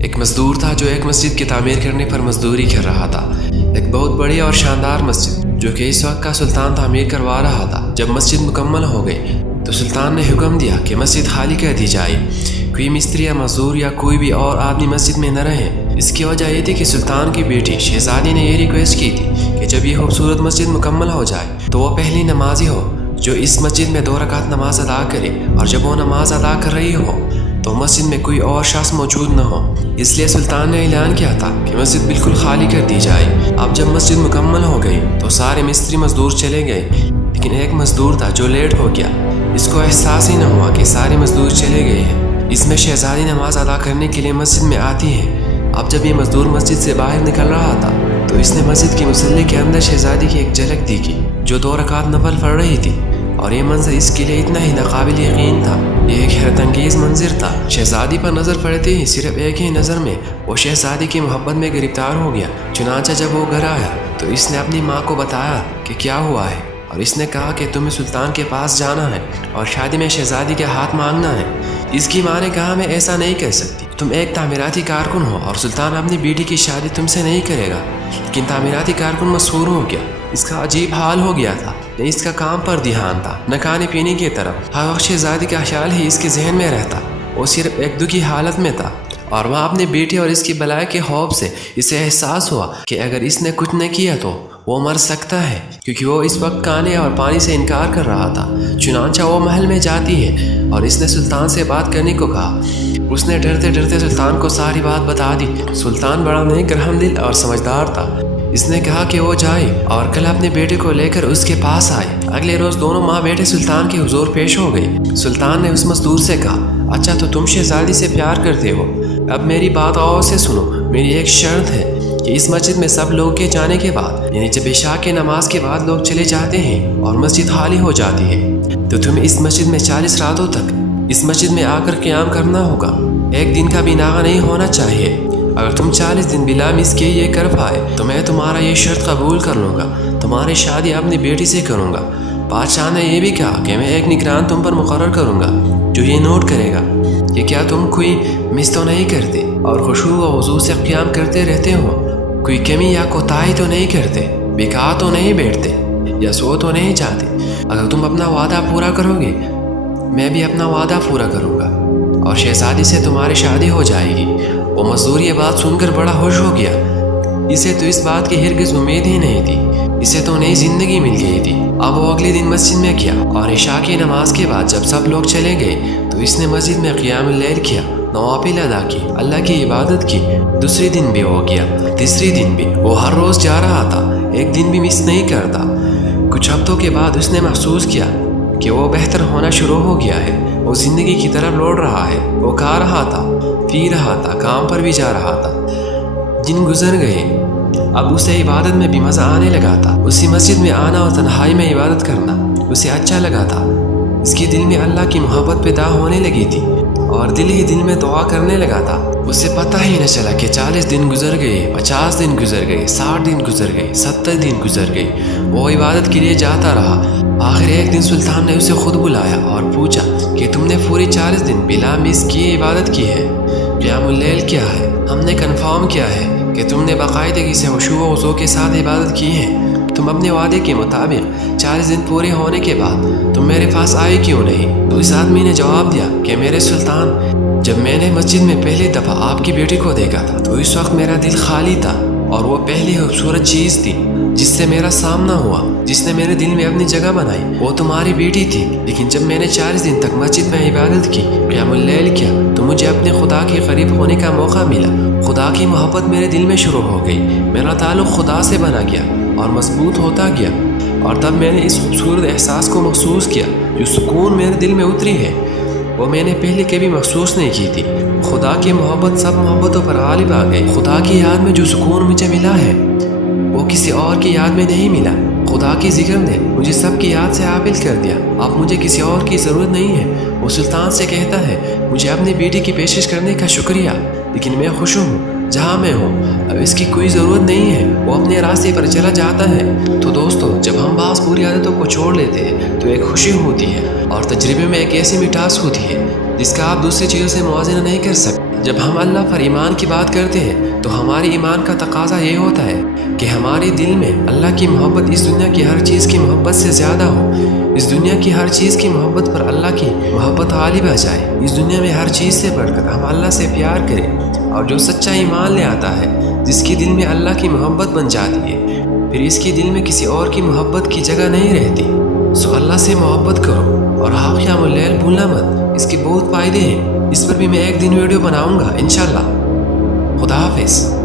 ایک مزدور تھا جو ایک مسجد کی تعمیر کرنے پر مزدوری کر رہا تھا، ایک بہت بڑی اور شاندار مسجد جو کہ اس وقت کا سلطان تعمیر کروا رہا تھا۔ جب مسجد مکمل ہو گئی تو سلطان نے حکم دیا کہ مسجد خالی کر دی جائے، کوئی مستری یا مزدور یا کوئی بھی اور آدمی مسجد میں نہ رہے۔ اس کی وجہ یہ تھی کہ سلطان کی بیٹی شہزادی نے یہ ریکویسٹ کی تھی کہ جب یہ خوبصورت مسجد مکمل ہو جائے تو وہ پہلی نمازی ہو جو اس مسجد میں 2 رکعت نماز ادا کرے، اور جب وہ نماز ادا کر رہی ہو تو مسجد میں کوئی اور شخص موجود نہ ہو۔ اس لیے سلطان نے اعلان کیا تھا کہ مسجد بالکل خالی کر دی جائے۔ اب جب مسجد مکمل ہو گئی تو سارے مستری مزدور چلے گئے، لیکن ایک مزدور تھا جو لیٹ ہو گیا۔ اس کو احساس ہی نہ ہوا کہ سارے مزدور چلے گئے ہیں۔ اس میں شہزادی نماز ادا کرنے کے لیے مسجد میں آتی ہے۔ اب جب یہ مزدور مسجد سے باہر نکل رہا تھا تو اس نے مسجد کی مصلی کے اندر شہزادی کی ایک جھلک دیکھی جو 2 رکعت نفل پڑھ رہی تھی، اور یہ منظر اس کے لیے اتنا ہی ناقابل یقین تھا۔ یہ ایک حیرت انگیز منظر تھا۔ شہزادی پر نظر پڑتے ہی صرف ایک ہی نظر میں وہ شہزادی کی محبت میں گرفتار ہو گیا۔ چنانچہ جب وہ گھر آیا تو اس نے اپنی ماں کو بتایا کہ کیا ہوا ہے، اور اس نے کہا کہ تمہیں سلطان کے پاس جانا ہے اور شادی میں شہزادی کے ہاتھ مانگنا ہے۔ اس کی ماں نے کہا میں ایسا نہیں کر سکتی، تم ایک تعمیراتی کارکن ہو اور سلطان اپنی بیٹی کی شادی تم سے نہیں کرے گا۔ لیکن تعمیراتی کارکن مسحور ہو گیا، اس کا عجیب حال ہو گیا تھا، نہ اس کا کام پر دھیان تھا نہ کھانے پینے کی طرف۔ ہر وقت شہزادی کا خیال ہی اس کے ذہن میں رہتا۔ وہ صرف ایک دکھی حالت میں تھا، اور وہاں اپنے بیٹے اور اس کی بلائی کے خوف سے اسے احساس ہوا کہ اگر اس نے کچھ نہ کیا تو وہ مر سکتا ہے، کیونکہ وہ اس وقت کھانے اور پانی سے انکار کر رہا تھا۔ چنانچہ وہ محل میں جاتی ہے اور اس نے سلطان سے بات کرنے کو کہا۔ اس نے ڈرتے ڈرتے سلطان کو ساری بات بتا دی۔ سلطان بڑا نیک رحم دل اور سمجھدار تھا۔ اس نے کہا کہ وہ جائے اور کل اپنے بیٹے کو لے کر اس کے پاس آئے۔ اگلے روز دونوں ماں بیٹے سلطان کے حضور پیش ہو گئی۔ سلطان نے اس مزدور سے کہا، اچھا تو تم شہزادی سے پیار کرتے ہو، اب میری بات غور سے سنو۔ میری ایک شرط ہے کہ اس مسجد میں سب لوگ کے جانے کے بعد، یعنی جب عشاء کی نماز کے بعد لوگ چلے جاتے ہیں اور مسجد خالی ہو جاتی ہے، تو تمہیں اس مسجد میں 40 راتوں تک اس مسجد میں آ کر قیام کرنا ہوگا۔ ایک دن کا بھی ناغہ نہیں ہونا چاہیے۔ اگر تم 40 دن بلا مس کے یہ کر پائے تو میں تمہارا یہ شرط قبول کر لوں گا، تمہاری شادی اپنی بیٹی سے کروں گا۔ بادشاہ نے یہ بھی کہا کہ میں ایک نگران تم پر مقرر کروں گا جو یہ نوٹ کرے گا کہ کیا تم کوئی مس تو نہیں کرتے اور خشوع و وضو سے قیام کرتے رہتے ہو، کوئی کمی یا کوتاہی تو نہیں کرتے، بیکار تو نہیں بیٹھتے یا سو تو نہیں جاتے۔ اگر تم اپنا وعدہ پورا کرو گے میں بھی اپنا وعدہ پورا کروں گا اور شہزادی سے تمہاری شادی ہو جائے گی۔ وہ مزدور یہ بات سن کر بڑا خوش ہو گیا۔ اسے تو اس بات کی ہرگز امید ہی نہیں تھی، اسے تو نئی زندگی مل گئی تھی۔ اب وہ اگلے دن مسجد میں کیا، اور عشاء کی نماز کے بعد جب سب لوگ چلے گئے تو اس نے مسجد میں قیام اللیل کیا، نوافل ادا کی، اللہ کی عبادت کی۔ دوسرے دن بھی وہ کیا، تیسرے دن بھی۔ وہ ہر روز جا رہا تھا، ایک دن بھی مس نہیں کرتا۔ کچھ ہفتوں کے بعد اس نے محسوس کیا کہ وہ بہتر ہونا شروع ہو گیا ہے، وہ زندگی کی طرف لوٹ رہا ہے۔ وہ کھا رہا تھا، پی رہا تھا، کام پر بھی جا رہا تھا۔ دن گزر گئے، اب اسے عبادت میں بھی مزہ آنے لگا تھا۔ اسی مسجد میں آنا اور تنہائی میں عبادت کرنا اسے اچھا لگا تھا۔ اس کے دل میں اللہ کی محبت پیدا ہونے لگی تھی اور دل ہی دل میں دعا کرنے لگا تھا۔ اسے پتہ ہی نہ چلا کہ 40 دن گزر گئے، 50 دن گزر گئے، 60 دن گزر گئے، 70 دن گزر گئے۔ وہ عبادت کے لیے جاتا رہا۔ آخر ایک دن سلطان نے اسے خود بلایا اور پوچھا کہ تم نے پوری 40 دن بلا مس کیے عبادت کی ہے، قیام اللیل کیا ہے؟ ہم نے کنفرم کیا ہے کہ تم نے باقاعدگی سے خشوع و وضو کے ساتھ عبادت کی ہے۔ تم اپنے وعدے کے مطابق 40 دن پورے ہونے کے بعد تم میرے پاس آئے کیوں نہیں؟ تو اس آدمی نے جواب دیا کہ میرے سلطان، جب میں نے مسجد میں پہلی دفعہ آپ کی بیٹی کو دیکھا تھا تو اس وقت میرا دل خالی تھا، اور وہ پہلی خوبصورت چیز تھی جس سے میرا سامنا ہوا، جس نے میرے دل میں اپنی جگہ بنائی، وہ تمہاری بیٹی تھی۔ لیکن جب میں نے 40 دن تک مسجد میں عبادت کی، قیام اللیل کیا، تو مجھے اپنے خدا کے قریب ہونے کا موقع ملا۔ خدا کی محبت میرے دل میں شروع ہو گئی، میرا تعلق خدا سے بنا گیا اور مضبوط ہوتا گیا، اور تب میں نے اس خوبصورت احساس کو محسوس کیا جو سکون میرے دل میں اتری ہے، وہ میں نے پہلے کبھی محسوس نہیں کی تھی۔ خدا کی محبت سب محبتوں پر غالب آ گئی۔ خدا کی یاد میں جو سکون مجھے ملا ہے وہ کسی اور کی یاد میں نہیں ملا۔ خدا کی ذکر نے مجھے سب کی یاد سے قابل کر دیا۔ اب مجھے کسی اور کی ضرورت نہیں ہے۔ وہ سلطان سے کہتا ہے مجھے اپنی بیٹی کی پیشکش کرنے کا شکریہ، لیکن میں خوش ہوں جہاں میں ہوں، اب اس کی کوئی ضرورت نہیں ہے۔ وہ اپنے راستے پر چلا جاتا ہے۔ تو دوستو، جب ہم بعض بری عادتوں کو چھوڑ لیتے ہیں تو ایک خوشی ہوتی ہے، اور تجربے میں ایک ایسی مٹھاس ہوتی ہے جس کا آپ دوسری چیزوں سے موازنہ نہیں کر سکتے۔ جب ہم اللہ پر ایمان کی بات کرتے ہیں تو ہمارے ایمان کا تقاضا یہ ہوتا ہے کہ ہمارے دل میں اللہ کی محبت اس دنیا کی ہر چیز کی محبت سے زیادہ ہو، اس دنیا کی ہر چیز کی محبت پر اللہ کی محبت غالب آ جائے، اس دنیا میں ہر چیز سے بڑھ کر ہم اللہ سے پیار کریں، اور جو سچا ایمان لے آتا ہے، جس کے دل میں اللہ کی محبت بن جاتی ہے، پھر اس کے دل میں کسی اور کی محبت کی جگہ نہیں رہتی۔ سو اللہ سے محبت کرو اور ہاں قیام اللیل بھولنا مت، اس کے بہت فائدے ہیں، اس پر بھی میں ایک دن ویڈیو بناؤں گا انشاءاللہ۔ خدا حافظ۔